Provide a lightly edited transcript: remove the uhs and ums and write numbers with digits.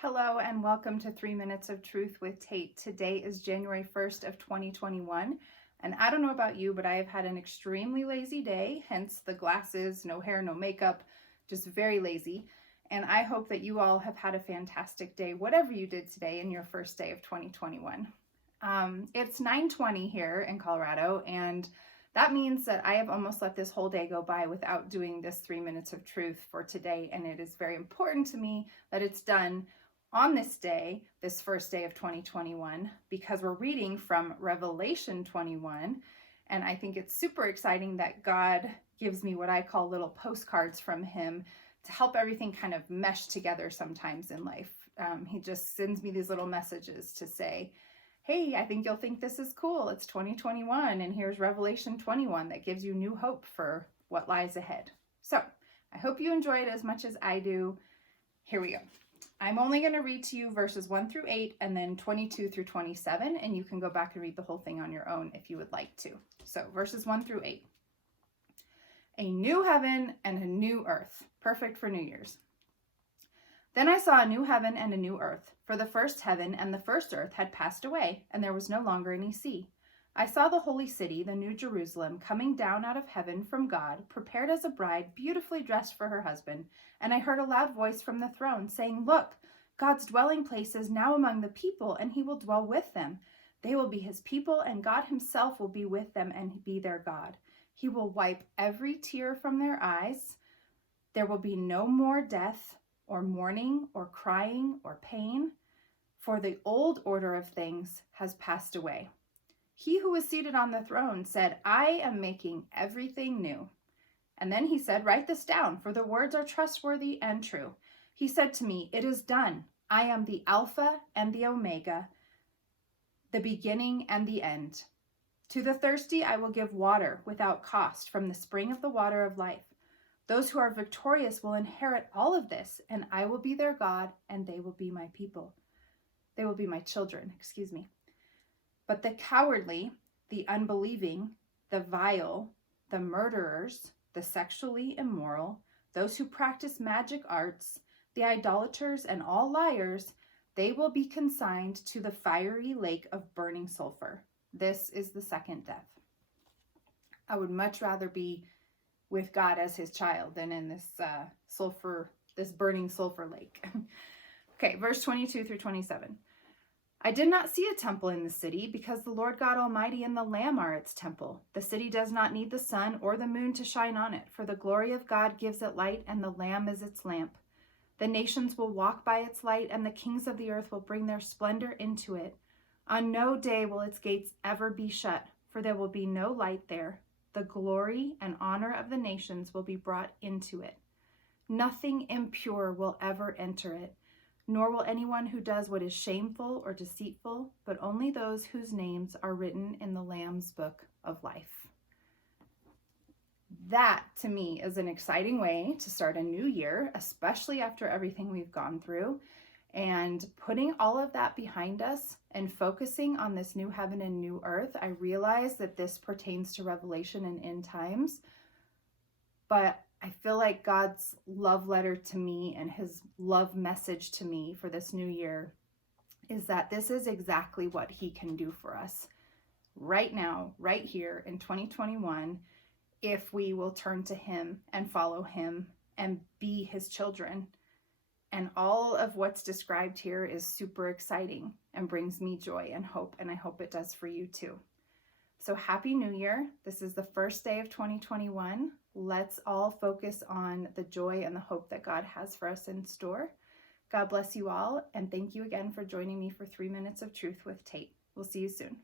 Hello and welcome to 3 Minutes of Truth with Tate. Today is January 1st of 2021, and I don't know about you, but I have had an extremely lazy day, hence the glasses, no hair, no makeup, just very lazy. And I hope that you all have had a fantastic day, whatever you did today in your first day of 2021. It's 9:20 here in Colorado, and that means that I have almost let this whole day go by without doing this 3 minutes of truth for today, and it is very important to me that it's done on this day, this first day of 2021, because we're reading from Revelation 21, and I think it's super exciting that God gives me what I call little postcards from him to help everything kind of mesh together sometimes in life. He just sends me these little messages to say, hey, I think you'll think this is cool. It's 2021, and here's Revelation 21 that gives you new hope for what lies ahead. So I hope you enjoy it as much as I do. Here we go. I'm only going to read to you verses 1 through 8 and then 22 through 27, and you can go back and read the whole thing on your own if you would like to. So verses 1 through 8. A new heaven and a new earth, perfect for New Year's. Then I saw a new heaven and a new earth, for the first heaven and the first earth had passed away, and there was no longer any sea. I saw the holy city, the new Jerusalem, coming down out of heaven from God, prepared as a bride, beautifully dressed for her husband. And I heard a loud voice from the throne saying, "Look, God's dwelling place is now among the people, and he will dwell with them. They will be his people, and God himself will be with them and be their God. He will wipe every tear from their eyes. There will be no more death, or mourning, or crying, or pain, for the old order of things has passed away." He who was seated on the throne said, "I am making everything new." And then he said, "Write this down, for the words are trustworthy and true." He said to me, "It is done. I am the Alpha and the Omega, the beginning and the end. To the thirsty I will give water without cost from the spring of the water of life. Those who are victorious will inherit all of this, and I will be their God, and they will be my people. They will be my children, But the cowardly, the unbelieving, the vile, the murderers, the sexually immoral, those who practice magic arts, the idolaters, and all liars, they will be consigned to the fiery lake of burning sulfur. This is the second death. I would much rather be with God as his child than in this burning sulfur lake. Okay, verse 22 through 27. I did not see a temple in the city, because the Lord God Almighty and the Lamb are its temple. The city does not need the sun or the moon to shine on it, for the glory of God gives it light, and the Lamb is its lamp. The nations will walk by its light, and the kings of the earth will bring their splendor into it. On no day will its gates ever be shut, for there will be no light there. The glory and honor of the nations will be brought into it. Nothing impure will ever enter it, nor will anyone who does what is shameful or deceitful, but only those whose names are written in the Lamb's book of life. That, to me, is an exciting way to start a new year, especially after everything we've gone through. And putting all of that behind us and focusing on this new heaven and new earth, I realize that this pertains to Revelation and end times. But I feel like God's love letter to me and his love message to me for this new year is that this is exactly what he can do for us right now, right here in 2021, if we will turn to him and follow him and be his children. And all of what's described here is super exciting and brings me joy and hope, and I hope it does for you too. So Happy New Year. This is the first day of 2021. Let's all focus on the joy and the hope that God has for us in store. God bless you all, and thank you again for joining me for 3 Minutes of Truth with Tate. We'll see you soon.